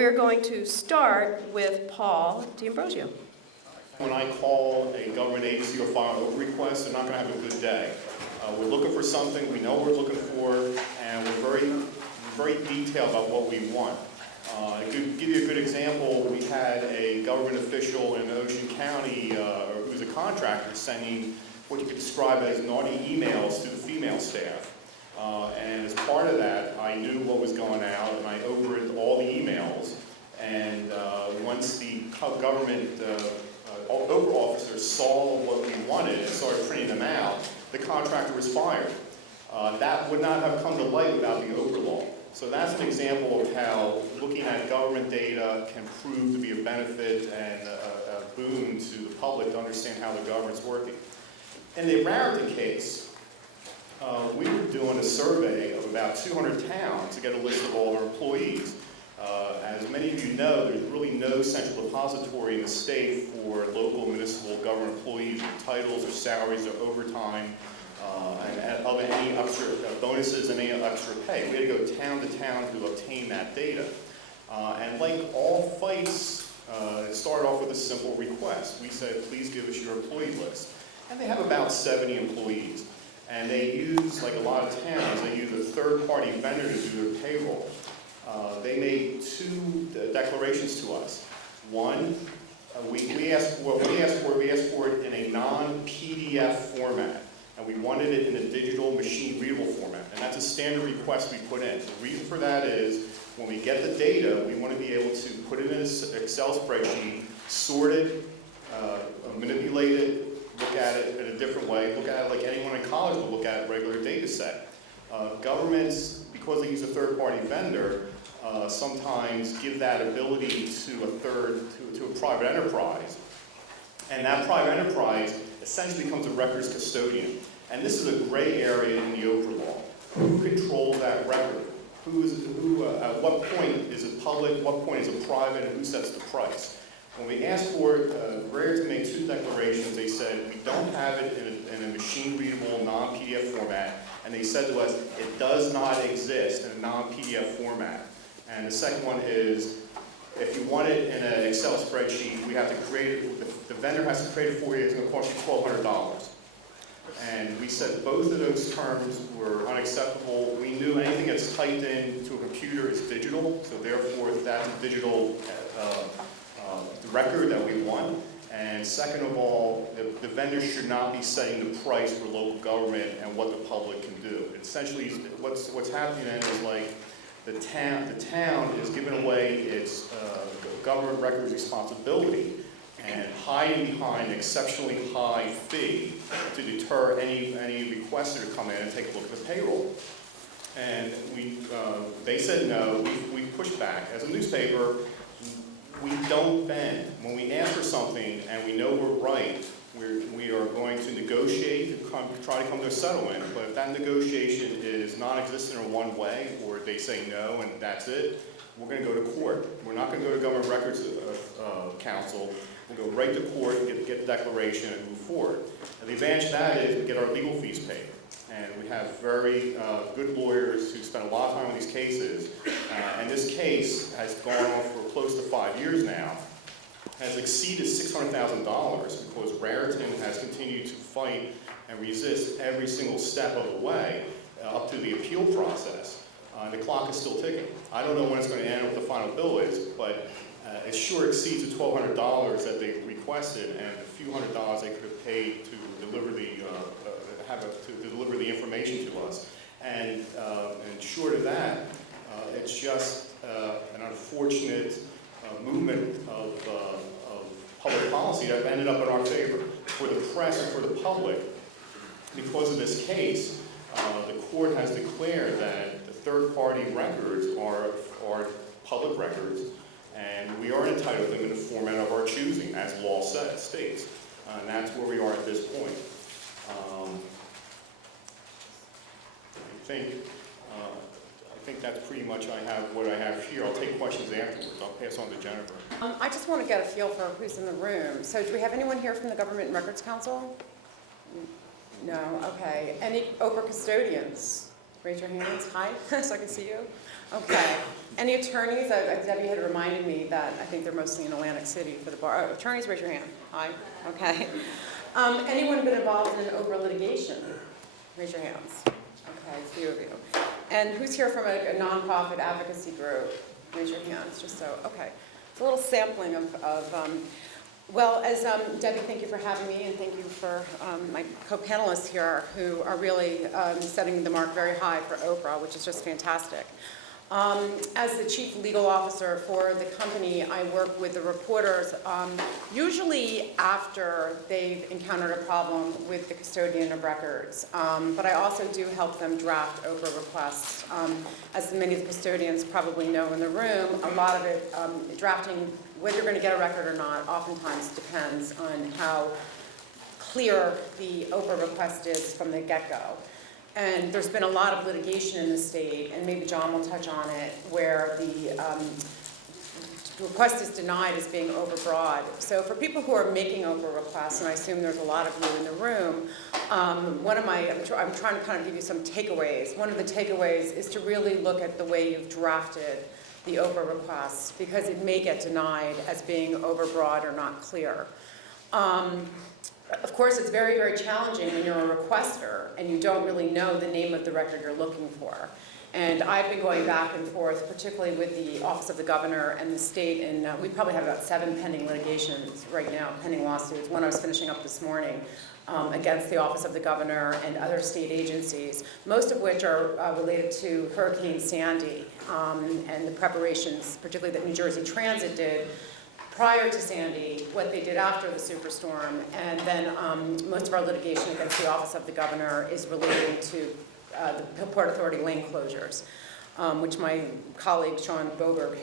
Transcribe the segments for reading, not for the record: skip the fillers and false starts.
we're going to start with Paul D'Ambrosio. When I call a government agency or file a request, they're not going to have a good day. We're looking for something, we know what we're looking for, and we're very detailed about what we want. To give you a good example, we had a government official in Ocean County who's a contractor sending what you could describe as naughty emails to the female staff. And as part of that, I knew what was going out, and I overrid all the emails. And once the government OPRA officers saw what we wanted and started printing them out, the contractor was fired. That would not have come to light without the OPRA law. So that's an example of how looking at government data can prove to be a benefit and a boon to the public to understand how the government's working. In the Raritan case, we were doing a survey of about 200 towns to get a list of all their employees. As many of you know, there's really no central depository in the state for local municipal government employees with titles or salaries or overtime and of any extra bonuses and any extra pay. We had to go town to town to obtain that data. And like all fights, it started off with a simple request. We said, please give us your employee list. And they have about 70 employees. And they use, like a lot of towns, they use a third-party vendor to do their payroll. They made two declarations to us. One, we asked for it in a non-PDF format, and we wanted it in a digital machine-readable format, and that's a standard request we put in. The reason for that is when we get the data, we want to be able to put it in an Excel spreadsheet, sort it, manipulate it, look at it in a different way, look at it like anyone in college would look at a regular data set. Governments, because they use a third-party vendor, sometimes give that ability to a private enterprise. And that private enterprise essentially becomes a records custodian. And this is a gray area in the OPRA law. Who controls that record? At what point is it public, what point is it private, and who sets the price? When we asked for it, Raritan made two declarations. They said, we don't have it in a machine-readable, non-PDF format. And they said to us, it does not exist in a non-PDF format. And the second one is, if you want it in an Excel spreadsheet, we have to create it, the vendor has to create it for you, it's going to cost you $1,200. And we said both of those terms were unacceptable. We knew anything that's typed into a computer is digital, so therefore that's a digital record that we want. And second of all, the vendor should not be setting the price for local government and what the public can do. Essentially, what's happening then is like the town is giving away its government records responsibility and hiding behind an exceptionally high fee to deter any requester to come in and take a look at the payroll. And they said no. We pushed back. As a newspaper, we don't bend. When we ask for something and we know we're right, we are going to negotiate and try to come to a settlement. But if that negotiation is non-existent in one way, or they say no and that's it, we're going to go to court. We're not going to go to Government Records Council. We'll go right to court and get the declaration and move forward. And the advantage of that is we get our legal fees paid. And we have very good lawyers who spend a lot of time on these cases. And this case has gone on for close to 5 years now, has exceeded $600,000 because Raritan has continued to fight and resist every single step of the way up to the appeal process. The clock is still ticking. I don't know when it's going to end, what the final bill is, but it sure exceeds the $1,200 that they requested and a few $100s they could have paid to deliver the information to us. And short of that, it's just an unfortunate movement of public policy that ended up in our favor. For the press and for the public, because of this case, the court has declared that the third-party records are public records, and we are entitled to them in the format of our choosing, as law states. And that's where we are at this point. I think that's pretty much what I have here. I'll take questions afterwards. I'll pass on to Jennifer. I just want to get a feel for who's in the room. So do we have anyone here from the Government Records Council? No, okay. Any OPRA custodians? Raise your hands, hi, so I can see you. Okay. Any attorneys? Debbie had reminded me that I think they're mostly in Atlantic City for the bar. Oh, attorneys, raise your hand. Hi. Okay. Anyone been involved in an OPRA litigation? Raise your hands. Okay, a few of you. And who's here from a nonprofit advocacy group? Raise your hands, just so, okay. It's a little sampling well, as Debbie, thank you for having me, and thank you for my co-panelists here who are really setting the mark very high for OPRA, which is just fantastic. As the chief legal officer for the company, I work with the reporters usually after they've encountered a problem with the custodian of records. But I also do help them draft OPRA requests. As many of the custodians probably know in the room, a lot of it, drafting, whether you're going to get a record or not, oftentimes depends on how clear the OPRA request is from the get-go. And there's been a lot of litigation in the state, and maybe John will touch on it, where the request is denied as being overbroad. So for people who are making OPRA requests, and I assume there's a lot of you in the room, I'm trying to kind of give you some takeaways. One of the takeaways is to really look at the way you've drafted the OPRA requests, because it may get denied as being overbroad or not clear. Of course, it's very, very challenging when you're a requester and you don't really know the name of the record you're looking for. And I've been going back and forth, particularly with the Office of the Governor and the state, and we probably have about 7 pending litigations right now, pending lawsuits. One I was finishing up this morning against the Office of the Governor and other state agencies, most of which are related to Hurricane Sandy and the preparations, particularly that New Jersey Transit did prior to Sandy, what they did after the superstorm, and then most of our litigation against the Office of the Governor is related to the Port Authority lane closures, which my colleague Sean Boberg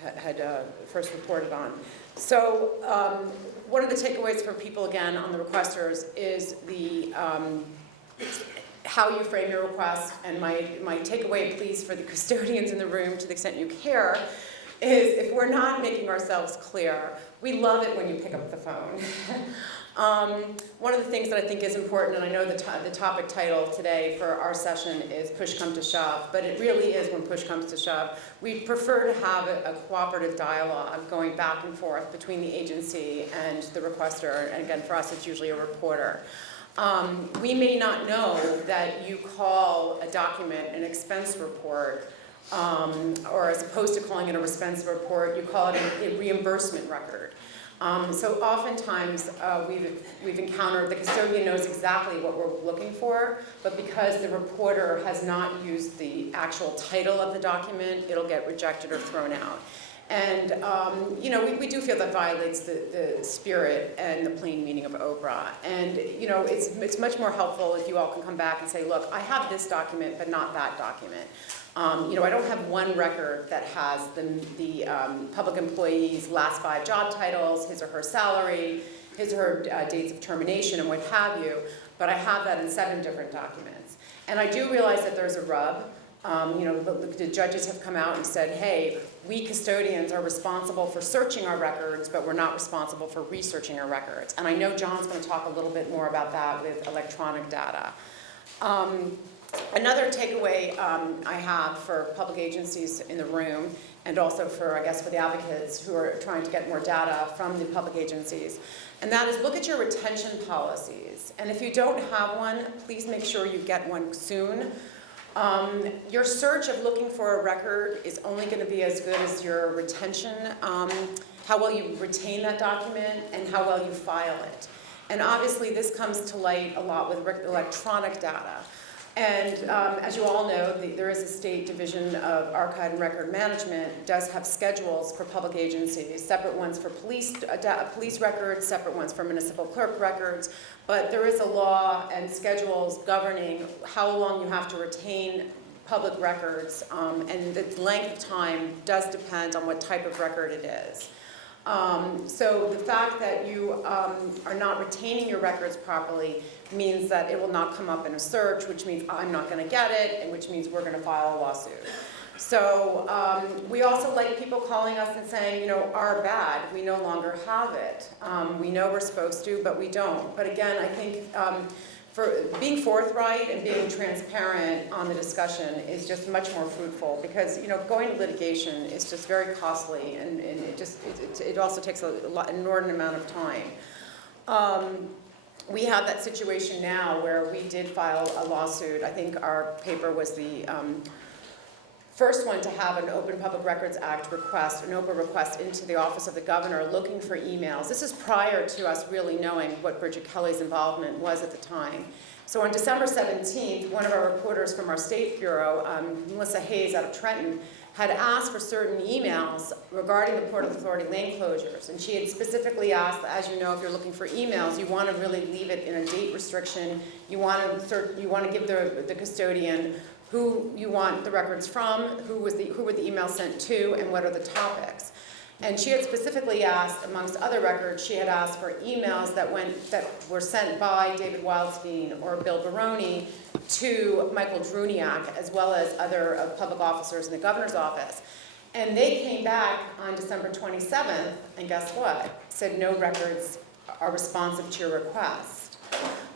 had first reported on. So one of the takeaways for people, again, on the requesters is the how you frame your request, and my takeaway, please, for the custodians in the room, to the extent you care, is if we're not making ourselves clear, we love it when you pick up the phone. One of the things that I think is important, and I know the topic title today for our session is push come to shove, but it really is when push comes to shove. We prefer to have a cooperative dialogue going back and forth between the agency and the requester, and again, for us, it's usually a reporter. We may not know that you call a document an expense report, or as opposed to calling it a expense report, you call it a reimbursement record. So oftentimes we've encountered the custodian knows exactly what we're looking for, but because the reporter has not used the actual title of the document, it'll get rejected or thrown out. And you know, we do feel that violates the spirit and the plain meaning of OPRA. And you know, it's much more helpful if you all can come back and say, look, I have this document, but not that document. You know, I don't have one record that has the public employee's last 5 job titles, his or her salary, his or her dates of termination, and what have you, but I have that in 7 different documents. And I do realize that there's a rub. You know, the judges have come out and said, hey, we custodians are responsible for searching our records, but we're not responsible for researching our records. And I know John's going to talk a little bit more about that with electronic data. Another takeaway I have for public agencies in the room, and also for, I guess, for the advocates who are trying to get more data from the public agencies, and that is look at your retention policies. And if you don't have one, please make sure you get one soon. Your search of looking for a record is only going to be as good as your retention, how well you retain that document, and how well you file it. And obviously this comes to light a lot with electronic data. And as you all know, there is a state division of archive and record management, does have schedules for public agencies, separate ones for police records, separate ones for municipal clerk records, but there is a law and schedules governing how long you have to retain public records, and the length of time does depend on what type of record it is. So the fact that you are not retaining your records properly means that it will not come up in a search, which means I'm not going to get it, and which means we're going to file a lawsuit. So we also like people calling us and saying, you know, our bad, we no longer have it. We know we're supposed to, but we don't. But again, I think for being forthright and being transparent on the discussion is just much more fruitful, because, you know, going to litigation is just very costly, and it also takes an inordinate amount of time. We have that situation now where we did file a lawsuit. I think our paper was the first one to have an Open Public Records Act request, an OPRA request, into the Office of the Governor looking for emails. This is prior to us really knowing what Bridget Kelly's involvement was at the time. So on December 17th, one of our reporters from our State Bureau, Melissa Hayes out of Trenton, had asked for certain emails regarding the Port Authority lane closures. And she had specifically asked, as you know, if you're looking for emails, you want to really leave it in a date restriction. You want to give the custodian who you want the records from, who were the emails sent to, and what are the topics. And she had specifically asked, amongst other records, she had asked for emails that were sent by David Wildstein or Bill Baroni to Michael Druniak, as well as other public officers in the governor's office. And they came back on December 27th, and guess what? Said no records are responsive to your request.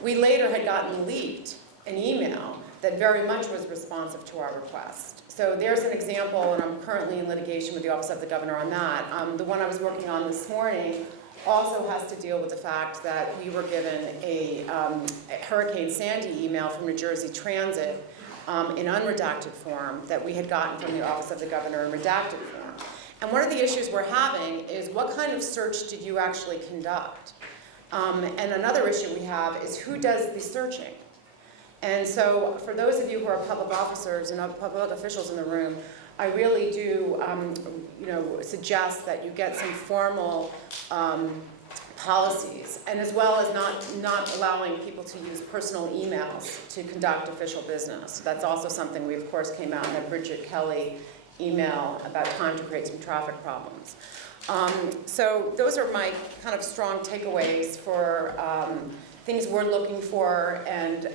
We later had gotten leaked an email that very much was responsive to our request. So there's an example, and I'm currently in litigation with the Office of the Governor on that. The one I was working on this morning also has to deal with the fact that we were given a Hurricane Sandy email from New Jersey Transit in unredacted form that we had gotten from the Office of the Governor in redacted form. And one of the issues we're having is, what kind of search did you actually conduct? And another issue we have is, who does the searching? And so for those of you who are public officers and public officials in the room, I really do suggest that you get some formal policies, and as well as not allowing people to use personal emails to conduct official business. That's also something we, of course, came out in that Bridget Kelly email about time to create some traffic problems. So those are my kind of strong takeaways for things we're looking for, and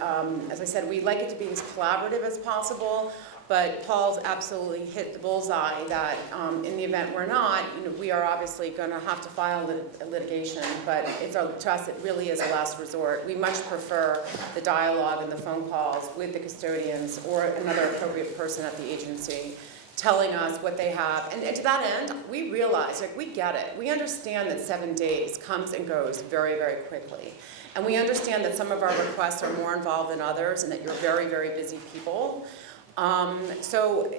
as I said, we like it to be as collaborative as possible, but Paul's absolutely hit the bullseye that in the event we're not, we are obviously going to have to file litigation, but to us it really is a last resort. We much prefer the dialogue and the phone calls with the custodians or another appropriate person at the agency telling us what they have. And to that end, we realize, we get it. We understand that 7 days comes and goes very, very quickly. And we understand that some of our requests are more involved than others, and that you're very, very busy people. So,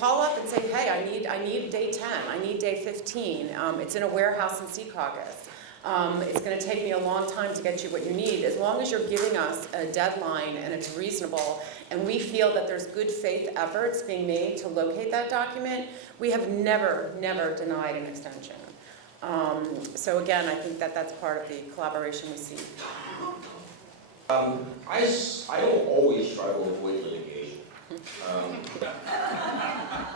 call up and say, hey, I need day 10, I need day 15. It's in a warehouse in Secaucus. It's going to take me a long time to get you what you need. As long as you're giving us a deadline and it's reasonable, and we feel that there's good faith efforts being made to locate that document, we have never, never denied an extension. So again, I think that that's part of the collaboration we seek. I don't always try to avoid litigation.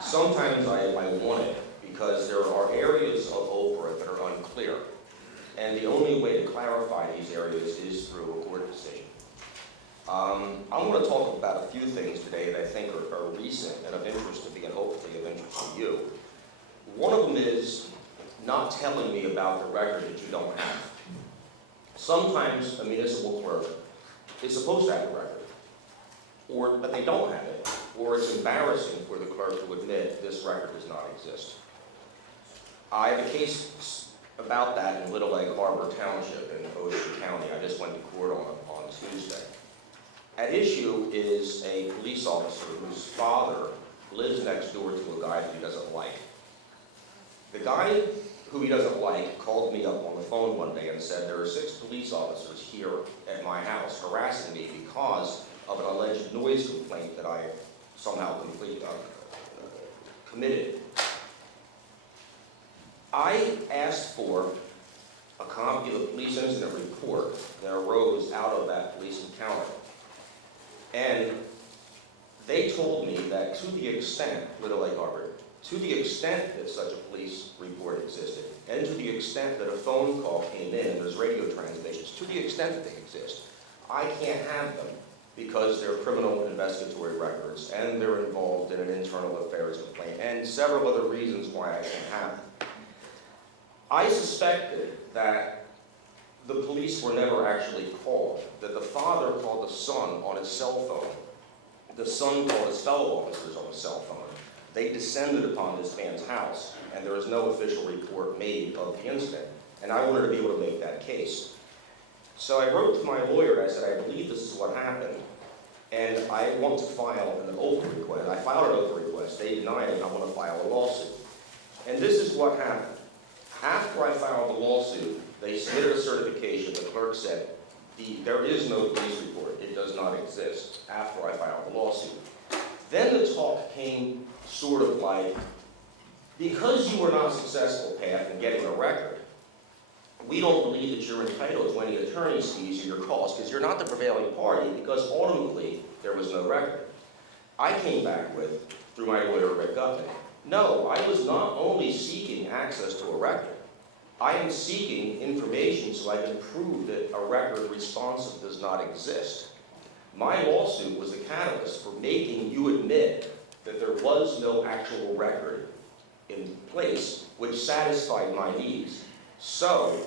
Sometimes I want it, because there are areas of OPRA that are unclear. And the only way to clarify these areas is through a court decision. I want to talk about a few things today that I think are recent and of interest to me, and hopefully of interest to you. One of them is not telling me about the record that you don't have. Sometimes a municipal clerk is supposed to have a record, but they don't have it, or it's embarrassing for the clerk to admit this record does not exist. I have a case about that in Little Egg Harbor Township in Ocean County. I just went to court on Tuesday. At issue is a police officer whose father lives next door to a guy that he doesn't like. The guy who he doesn't like called me up on the phone one day and said, there are 6 police officers here at my house harassing me because of an alleged noise complaint that I somehow committed. I asked for a copy of the police incident report that arose out of that police encounter. And they told me that to the extent, Little Lake Harbor, to the extent that such a police report existed, and to the extent that a phone call came in and there's radio transmissions, to the extent that they exist, I can't have them because they're criminal investigatory records and they're involved in an internal affairs complaint and several other reasons why I can't have them. I suspected that the police were never actually called, that the father called the son on his cell phone. The son called his fellow officers on his cell phone. They descended upon this man's house, and there was no official report made of the incident. And I wanted to be able to make that case. So I wrote to my lawyer, and I said, I believe this is what happened, and I want to file an OPRA request. I filed an OPRA request. They denied it, and I want to file a lawsuit. And this is what happened. After I filed the lawsuit, they submitted a certification. The clerk said, there is no police report. It does not exist, after I filed the lawsuit. Then the talk came sort of like, because you were not successful, Pat, in getting a record, we don't believe that you're entitled to any attorney's fees or your costs, because you're not the prevailing party, because ultimately there was no record. I came back with, through my lawyer, Rick Gutman, no, I was not only seeking access to a record, I am seeking information so I can prove that a record responsive does not exist. My lawsuit was a catalyst for making you admit that there was no actual record in place which satisfied my needs. So,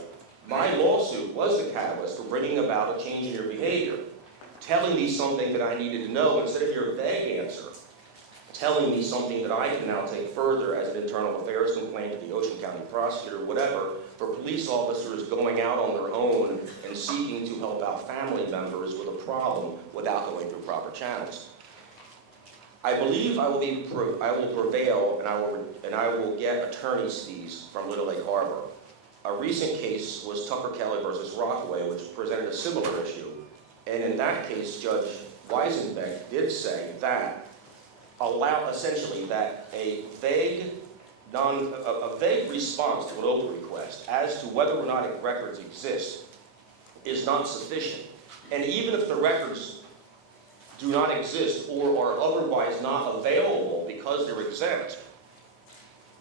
my lawsuit was the catalyst for bringing about a change in your behavior, telling me something that I needed to know instead of your vague answer, telling me something that I can now take further as an internal affairs complaint to the Ocean County prosecutor, whatever, for police officers going out on their own and seeking to help out family members with a problem without going through proper channels. I believe I will prevail, and I will get attorney's fees from Little Lake Harbor. A recent case was Tucker Kelly versus Rockaway, which presented a similar issue. And in that case, Judge Weisenbeck did say that essentially that a vague response to an OPRA request as to whether or not records exist is not sufficient. And even if the records do not exist or are otherwise not available because they're exempt,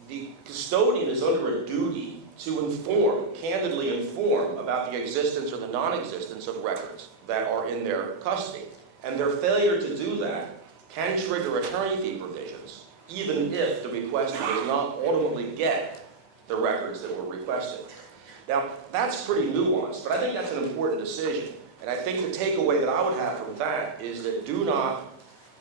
the custodian is under a duty to candidly inform about the existence or the non-existence of records that are in their custody. And their failure to do that can trigger attorney fee provisions, even if the requester does not ultimately get the records that were requested. Now, that's pretty nuanced, but I think that's an important decision. And I think the takeaway that I would have from that is that do not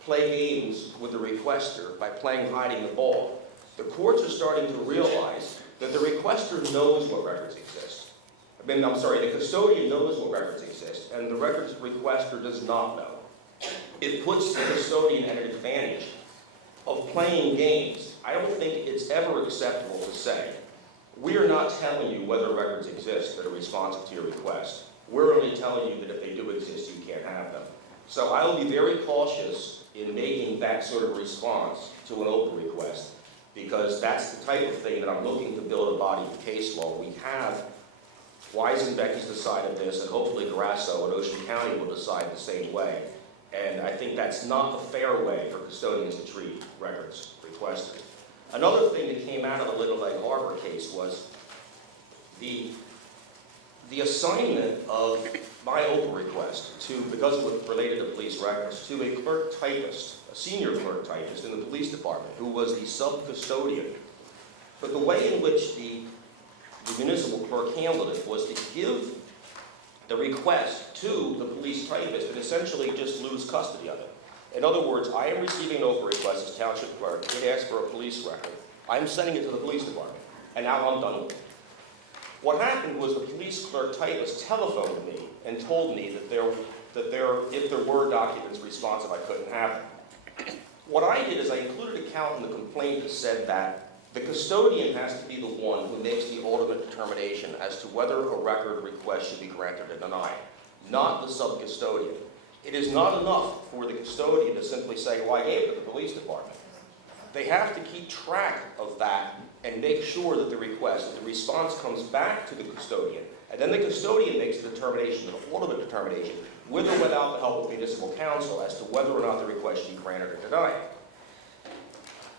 play games with the requester by playing hiding the ball. The courts are starting to realize that the requester knows what records exist. The custodian knows what records exist, and the records requester does not know. It puts the custodian at an advantage of playing games. I don't think it's ever acceptable to say, we're not telling you whether records exist that are responsive to your request. We're only telling you that if they do exist, you can't have them. So I will be very cautious in making that sort of response to an OPRA request, because that's the type of thing that I'm looking to build a body of case law. We have Weisenbeck has decided this, and hopefully Grasso and Ocean County will decide the same way. And I think that's not the fair way for custodians to treat records requesters. Another thing that came out of the Little Lake Harbor case was the assignment of my OPRA request because it was related to police records, to a clerk typist, a senior clerk typist in the police department, who was the sub-custodian. But the way in which the municipal clerk handled it was to give the request to the police typist and essentially just lose custody of it. In other words, I am receiving an OPRA request as township clerk. It asks for a police record. I'm sending it to the police department, and now I'm done with it. What happened was the police clerk typist telephoned me and told me that if there were documents responsive, I couldn't have them. What I did is I included a count in the complaint that said that the custodian has to be the one who makes the ultimate determination as to whether a record request should be granted or denied, not the sub-custodian. It is not enough for the custodian to simply say, well, I gave it to the police department. They have to keep track of that and make sure that the response comes back to the custodian, and then the custodian makes the determination, the ultimate determination, with or without the help of municipal council as to whether or not the request should be granted or denied.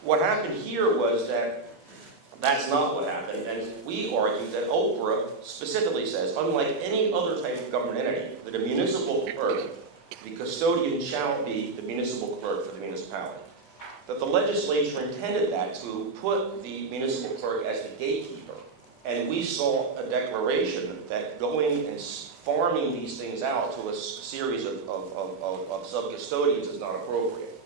What happened here was that that's not what happened, and we argue that OPRA specifically says, unlike any other type of government entity, that a municipal clerk, the custodian shall be the municipal clerk for the municipality. That the legislature intended that to put the municipal clerk as the gatekeeper And we saw a declaration that going and farming these things out to a series of sub-custodians is not appropriate.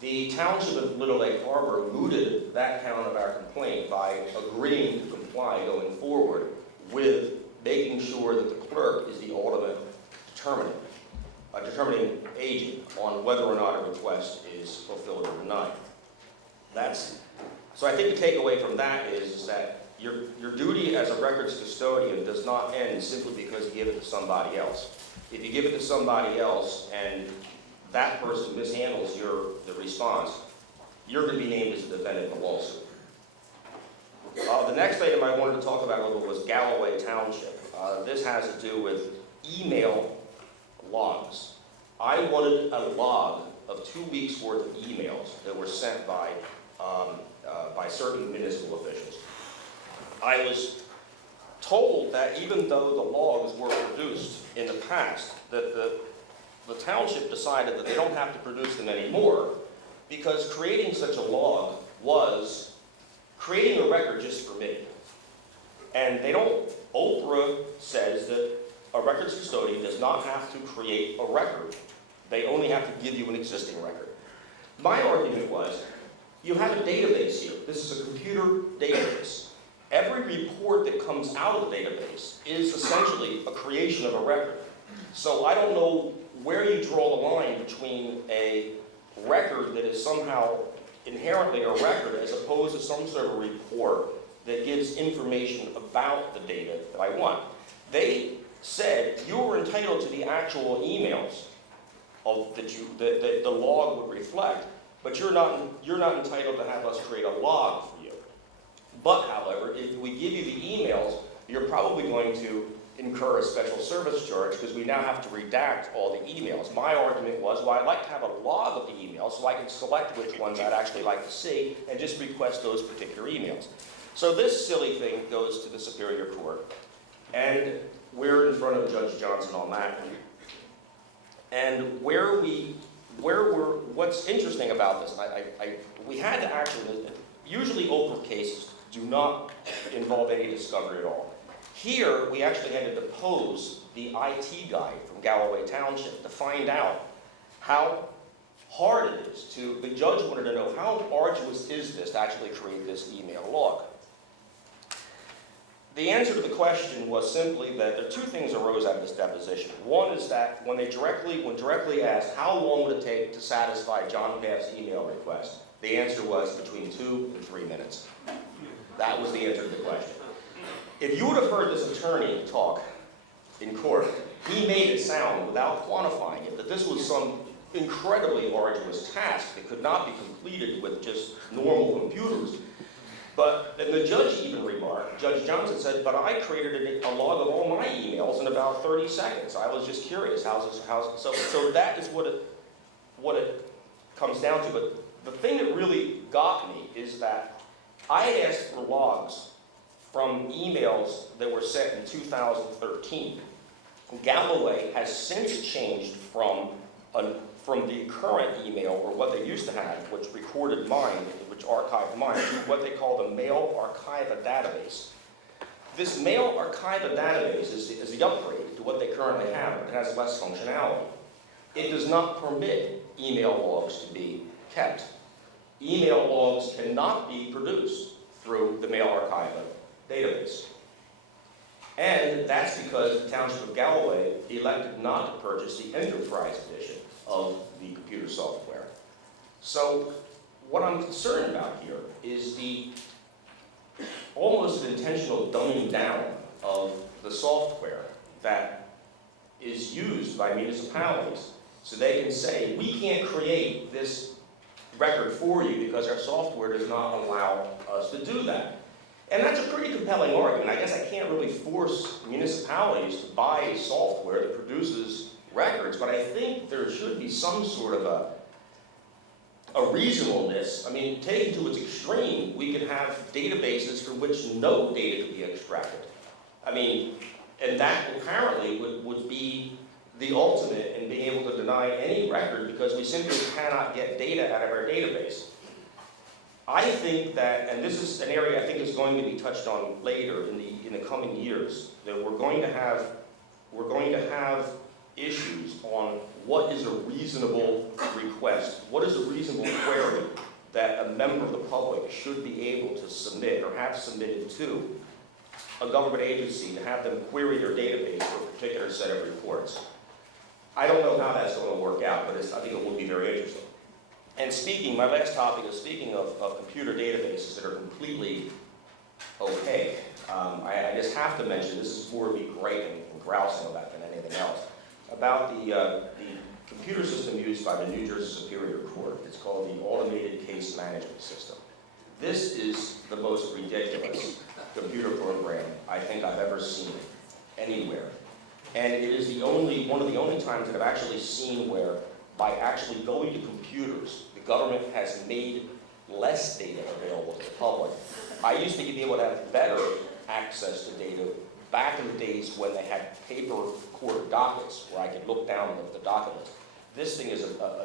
The Township of Little Lake Harbor mooted that count of our complaint by agreeing to comply going forward with making sure that the clerk is the ultimate determining agent on whether or not a request is fulfilled or denied. So I think the takeaway from that is that your duty as a records custodian does not end simply because you give it to somebody else. If you give it to somebody else and that person mishandles the response, you're going to be named as a defendant in the lawsuit. The next item I wanted to talk about a little was Galloway Township. This has to do with email logs. I wanted a log of 2 weeks' worth of emails that were sent by certain municipal officials. I was told that even though the logs were produced in the past, that the township decided that they don't have to produce them anymore because creating such a log was creating a record just for me. And OPRA says that a records custodian does not have to create a record. They only have to give you an existing record. My argument was, you have a database here. This is a computer database. Every report that comes out of the database is essentially a creation of a record. So I don't know where you draw the line between a record that is somehow inherently a record as opposed to some sort of report that gives information about the data that I want. They said you were entitled to the actual emails that the log would reflect, but you're not entitled to have us create a log for you. But, however, if we give you the emails, you're probably going to incur a special service charge because we now have to redact all the emails. My argument was, well, I'd like to have a log of the emails so I can select which ones I'd actually like to see and just request those particular emails. So this silly thing goes to the Superior Court, and we're in front of Judge Johnson on that. And what's interesting about this, we had to actually, usually OPRA cases do not involve any discovery at all. Here, we actually had to depose the IT guy from Galloway Township to find out how hard it is the judge wanted to know how arduous is this to actually create this email log. The answer to the question was simply that there are two things arose out of this deposition. One is that when directly asked how long would it take to satisfy John Paff's email request, the answer was between 2 and 3 minutes. That was the answer to the question. If you would have heard this attorney talk in court, he made it sound, without quantifying it, that this was some incredibly arduous task that could not be completed with just normal computers. And the judge even remarked, Judge Johnson said, but I created a log of all my emails in about 30 seconds. I was just curious, so that is what it comes down to. But the thing that really got me is that I had asked for logs from emails that were sent in 2013. Galloway has since changed from the current email, or what they used to have, which recorded mine, which archived mine, to what they call the Mail Archiva database. This Mail Archiva database is the upgrade to what they currently have, but it has less functionality. It does not permit email logs to be kept. Email logs cannot be produced through the Mail Archiva database. And that's because the Township of Galloway elected not to purchase the Enterprise Edition of the computer software. So what I'm concerned about here is the almost intentional dumbing down of the software that is used by municipalities so they can say, we can't create this record for you because our software does not allow us to do that. And that's a pretty compelling argument. I guess I can't really force municipalities to buy software that produces records, but I think there should be some sort of a reasonableness. I mean, taken to its extreme, we could have databases from which no data could be extracted. I mean, and that apparently would be the ultimate in being able to deny any record because we simply cannot get data out of our database. I think that, and this is an area I think is going to be touched on later in the coming years, that we're going to have issues on what is a reasonable request, what is a reasonable query that a member of the public should be able to submit or have submitted to a government agency to have them query their database for a particular set of reports. I don't know how that's going to work out, but I think it will be very interesting. And my last topic is speaking of computer databases that are completely opaque. I just have to mention, this is more me griping and grousing about than anything else, about the computer system used by the New Jersey Superior Court. It's called the Automated Case Management System. This is the most ridiculous computer program I think I've ever seen anywhere. And it is one of the only times that I've actually seen where, by actually going to computers, the government has made less data available to the public. I used to be able to have better access to data back in the days when they had paper court dockets where I could look down the documents. This thing is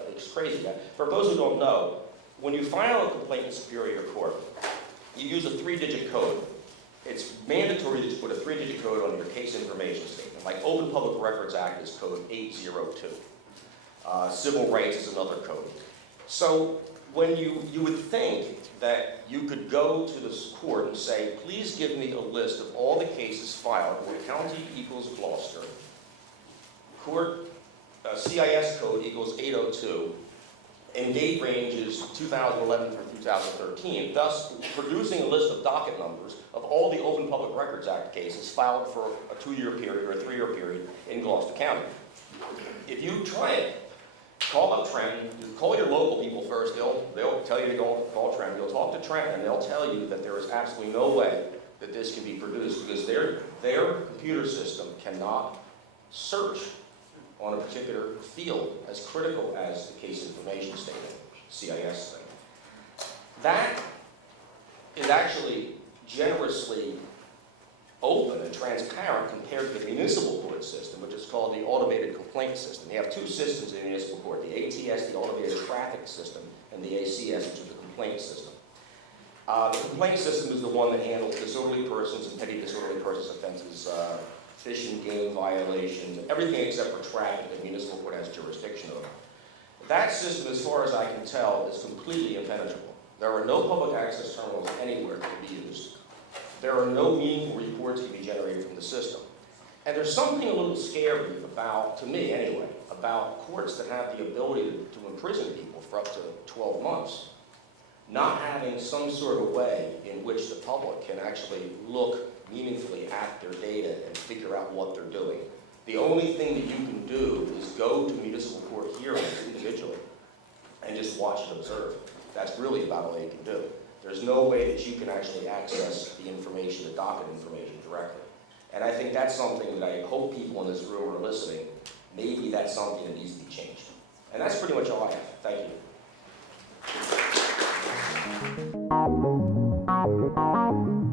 it's crazy. For those who don't know, when you file a complaint in Superior Court, you use a 3-digit code. It's mandatory that you put a 3-digit code on your case information statement. Like Open Public Records Act is code 802. Civil rights is another code. So when you would think that you could go to this court and say, please give me a list of all the cases filed where county equals Gloucester, court CIS code equals 802, and date range is 2011 through 2013, thus producing a list of docket numbers of all the Open Public Records Act cases filed for a 2-year period or a 3-year period in Gloucester County. If you try it, call up Trenton, call your local people first, they'll tell you to go call Trenton, you'll talk to Trenton, and they'll tell you that there is absolutely no way that this can be produced because their computer system cannot search on a particular field as critical as the case information statement, CIS thing. That is actually generously open and transparent compared to the municipal court system, which is called the automated complaint system. You have 2 systems in the municipal court, the ATS, the automated traffic system, and the ACS, which is the complaint system. The complaint system is the one that handles disorderly persons and petty disorderly persons offenses, fish and game violations, everything except for traffic that the municipal court has jurisdiction over. That system, as far as I can tell, is completely impenetrable. There are no public access terminals anywhere that can be used. There are no meaningful reports that can be generated from the system. And there's something a little scary about, to me anyway, about courts that have the ability to imprison people for up to 12 months, not having some sort of way in which the public can actually look meaningfully at their data and figure out what they're doing. The only thing that you can do is go to municipal court hearings individually and just watch and observe. That's really about all you can do. There's no way that you can actually access the information, the docket information directly. And I think that's something that I hope people in this room are listening. Maybe that's something that needs to be changed. And that's pretty much all I have. Thank you.